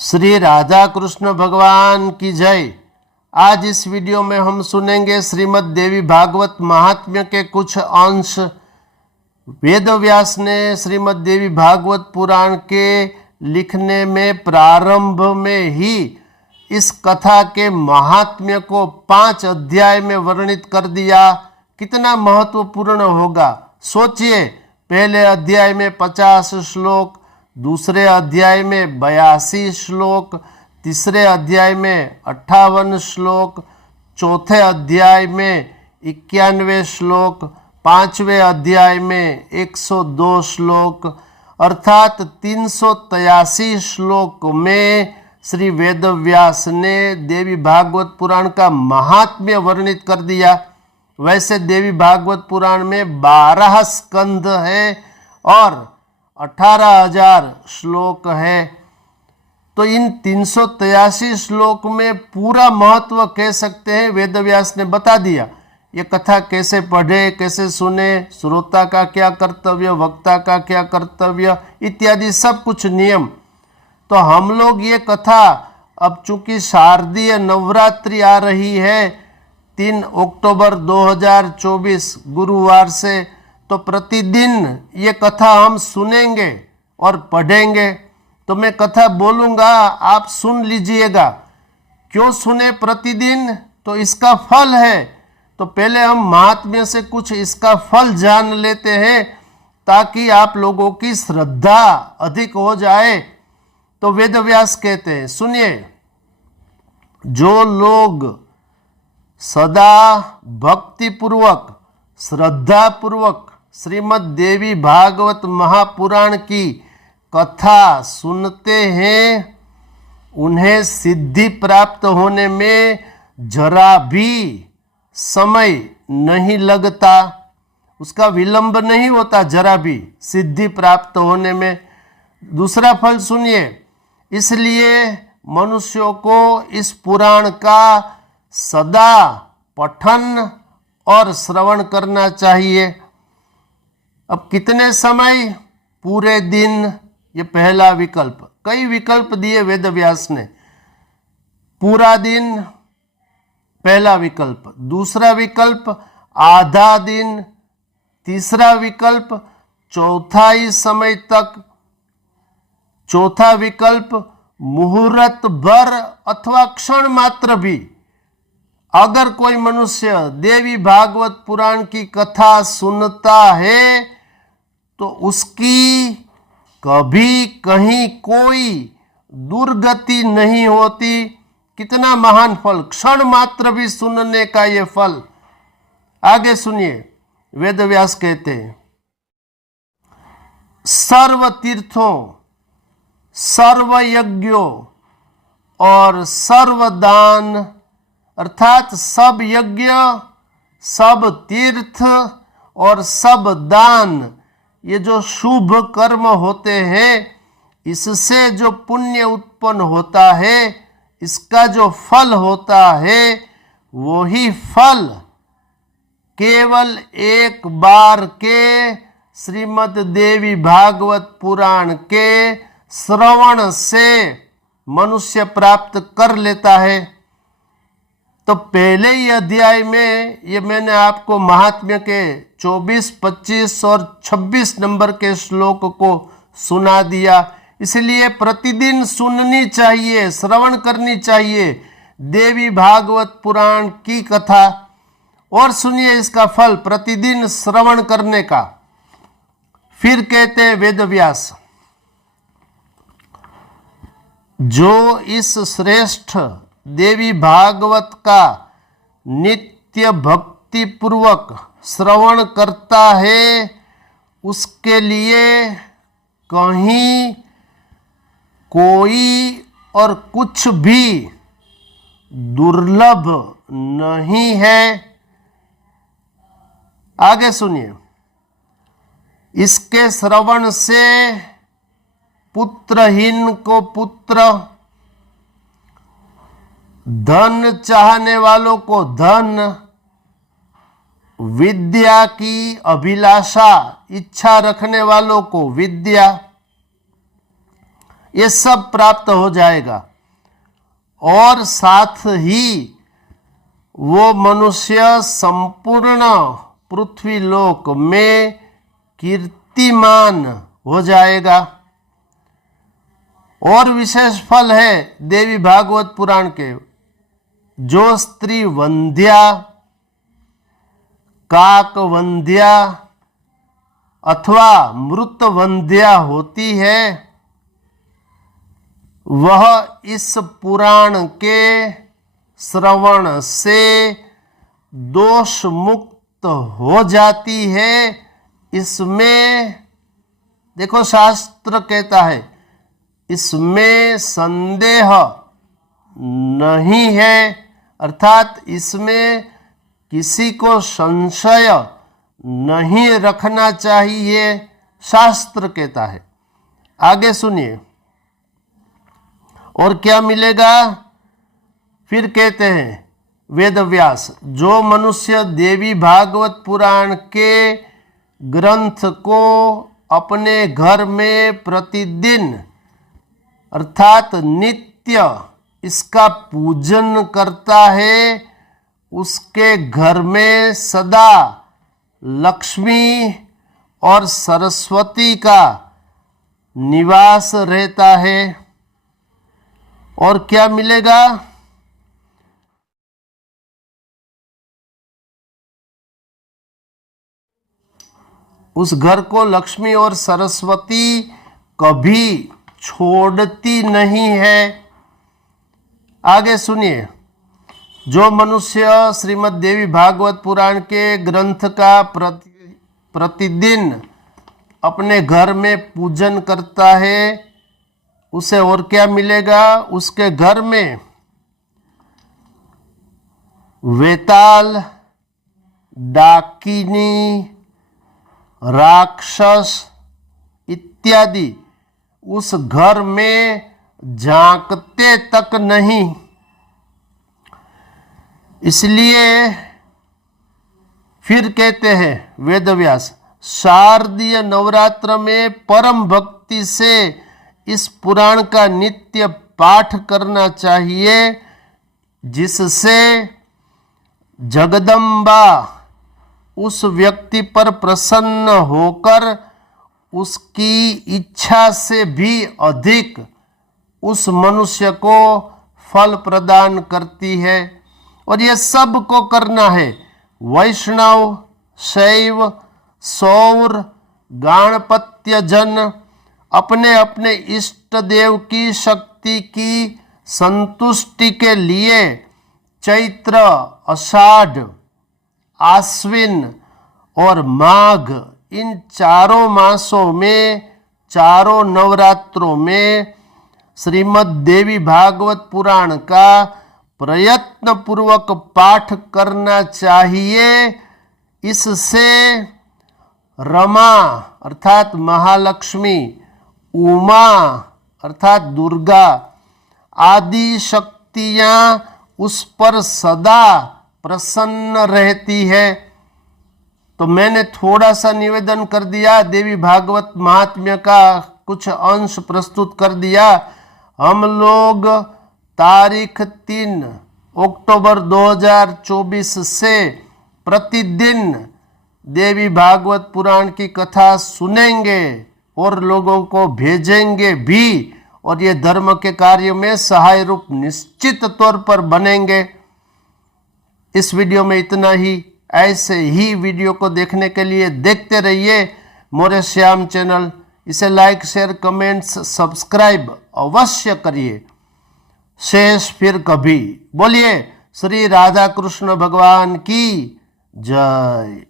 श्री राधा कृष्ण भगवान की जय। आज इस वीडियो में हम सुनेंगे श्रीमद् देवी भागवत महात्म्य के कुछ अंश। वेदव्यास ने श्रीमद् देवी भागवत पुराण के लिखने में प्रारंभ में ही इस कथा के महात्म्य को 5 अध्याय में वर्णित कर दिया। कितना महत्वपूर्ण होगा सोचिए। पहले अध्याय में 50 श्लोक, दूसरे अध्याय में 82 श्लोक, तीसरे अध्याय में 58 श्लोक, चौथे अध्याय में 91 श्लोक, 5वें अध्याय में 102 श्लोक, अर्थात 383 श्लोक में श्री वेदव्यास ने देवी भागवत पुराण का महात्म्य वर्णित कर दिया। वैसे देवी भागवत पुराण में 12 स्कंध है और 18,000 श्लोक है। तो इन 383 श्लोक में पूरा महत्व कह सकते हैं वेदव्यास ने बता दिया। ये कथा कैसे पढ़े, कैसे सुने, श्रोता का क्या कर्तव्य, वक्ता का क्या कर्तव्य इत्यादि सब कुछ नियम। तो हम लोग ये कथा अब चूंकि शारदीय नवरात्रि आ रही है 3 अक्टूबर 2024 गुरुवार से, तो प्रतिदिन ये कथा हम सुनेंगे और पढ़ेंगे। तो मैं कथा बोलूँगा, आप सुन लीजिएगा। क्यों सुने प्रतिदिन? तो इसका फल है। तो पहले हम महात्म्य से कुछ इसका फल जान लेते हैं ताकि आप लोगों की श्रद्धा अधिक हो जाए। तो वेदव्यास कहते हैं, सुनिए, जो लोग सदा भक्तिपूर्वक श्रद्धापूर्वक श्रीमद् देवी भागवत महापुराण की कथा सुनते हैं, उन्हें सिद्धि प्राप्त होने में जरा भी समय नहीं लगता, उसका विलंब नहीं होता जरा भी सिद्धि प्राप्त होने में। दूसरा फल सुनिए, इसलिए मनुष्यों को इस पुराण का सदा पठन और श्रवण करना चाहिए। अब कितने समय? पूरे दिन, ये पहला विकल्प। कई विकल्प दिए वेदव्यास ने। पूरा दिन पहला विकल्प, दूसरा विकल्प आधा दिन, तीसरा विकल्प चौथाई समय तक, चौथा विकल्प मुहूर्त भर अथवा क्षण मात्र भी। अगर कोई मनुष्य देवी भागवत पुराण की कथा सुनता है तो उसकी कभी कहीं कोई दुर्गति नहीं होती। कितना महान फल, क्षण मात्र भी सुनने का ये फल। आगे सुनिए, वेदव्यास कहते हैं, सर्व तीर्थों, सर्व यज्ञों और सर्व दान, अर्थात सब यज्ञ, सब तीर्थ और सब दान, ये जो शुभ कर्म होते हैं, इससे जो पुण्य उत्पन्न होता है, इसका जो फल होता है, वही फल केवल एक बार के श्रीमद् देवी भागवत पुराण के श्रवण से मनुष्य प्राप्त कर लेता है। तो पहले ही अध्याय में ये मैंने आपको महात्म्य के 24, 25 और 26 नंबर के श्लोक को सुना दिया। इसलिए प्रतिदिन सुननी चाहिए, श्रवण करनी चाहिए देवी भागवत पुराण की कथा। और सुनिए इसका फल प्रतिदिन श्रवण करने का। फिर कहते हैं वेदव्यास, जो इस श्रेष्ठ देवी भागवत का नित्य भक्ति पूर्वक श्रवण करता है, उसके लिए कहीं कोई और कुछ भी दुर्लभ नहीं है। आगे सुनिए, इसके श्रवण से पुत्रहीन को पुत्र, धन चाहने वालों को धन, विद्या की अभिलाषा इच्छा रखने वालों को विद्या, ये सब प्राप्त हो जाएगा। और साथ ही वो मनुष्य संपूर्ण पृथ्वी लोक में कीर्तिमान हो जाएगा। और विशेष फल है देवी भागवत पुराण के, जो स्त्री वंध्या, काक वंध्या अथवा मृत वंध्या होती है, वह इस पुराण के श्रवण से दोष मुक्त हो जाती है। इसमें देखो शास्त्र कहता है, इसमें संदेह नहीं है, अर्थात इसमें किसी को संशय नहीं रखना चाहिए, शास्त्र कहता है। आगे सुनिए और क्या मिलेगा। फिर कहते हैं वेदव्यास, जो मनुष्य देवी भागवत पुराण के ग्रंथ को अपने घर में प्रतिदिन अर्थात नित्य इसका पूजन करता है, उसके घर में सदा लक्ष्मी और सरस्वती का निवास रहता है। और क्या मिलेगा। उस घर को लक्ष्मी और सरस्वती कभी छोड़ती नहीं है। आगे सुनिए, जो मनुष्य श्रीमद् देवी भागवत पुराण के ग्रंथ का प्रतिदिन अपने घर में पूजन करता है, उसे और क्या मिलेगा। उसके घर में वेताल, डाकिनी, राक्षस इत्यादि उस घर में झांकते तक नहीं। इसलिए फिर कहते हैं वेदव्यास, शारदीय नवरात्र में परम भक्ति से इस पुराण का नित्य पाठ करना चाहिए, जिससे जगदम्बा उस व्यक्ति पर प्रसन्न होकर उसकी इच्छा से भी अधिक उस मनुष्य को फल प्रदान करती है। और ये सब को करना है। वैष्णव, शैव, सौर, गाणपत्य जन अपने अपने इष्ट देव की शक्ति की संतुष्टि के लिए चैत्र, आषाढ़, आश्विन और माघ इन चारों मासों में, चारों नवरात्रों में श्रीमद् देवी भागवत पुराण का प्रयत्न पूर्वक पाठ करना चाहिए। इससे रमा अर्थात महालक्ष्मी, उमा अर्थात दुर्गा आदि शक्तियां उस पर सदा प्रसन्न रहती है। तो मैंने थोड़ा सा निवेदन कर दिया, देवी भागवत महात्म्य का कुछ अंश प्रस्तुत कर दिया। हम लोग तारीख 3 अक्टूबर 2024 से प्रतिदिन देवी भागवत पुराण की कथा सुनेंगे और लोगों को भेजेंगे भी, और ये धर्म के कार्य में सहाय रूप निश्चित तौर पर बनेंगे। इस वीडियो में इतना ही। ऐसे ही वीडियो को देखने के लिए देखते रहिए मोरे श्याम चैनल। इसे लाइक, शेयर, कमेंट्स, सब्सक्राइब अवश्य करिए। शेष फिर कभी। बोलिए श्री राधा कृष्ण भगवान की जय।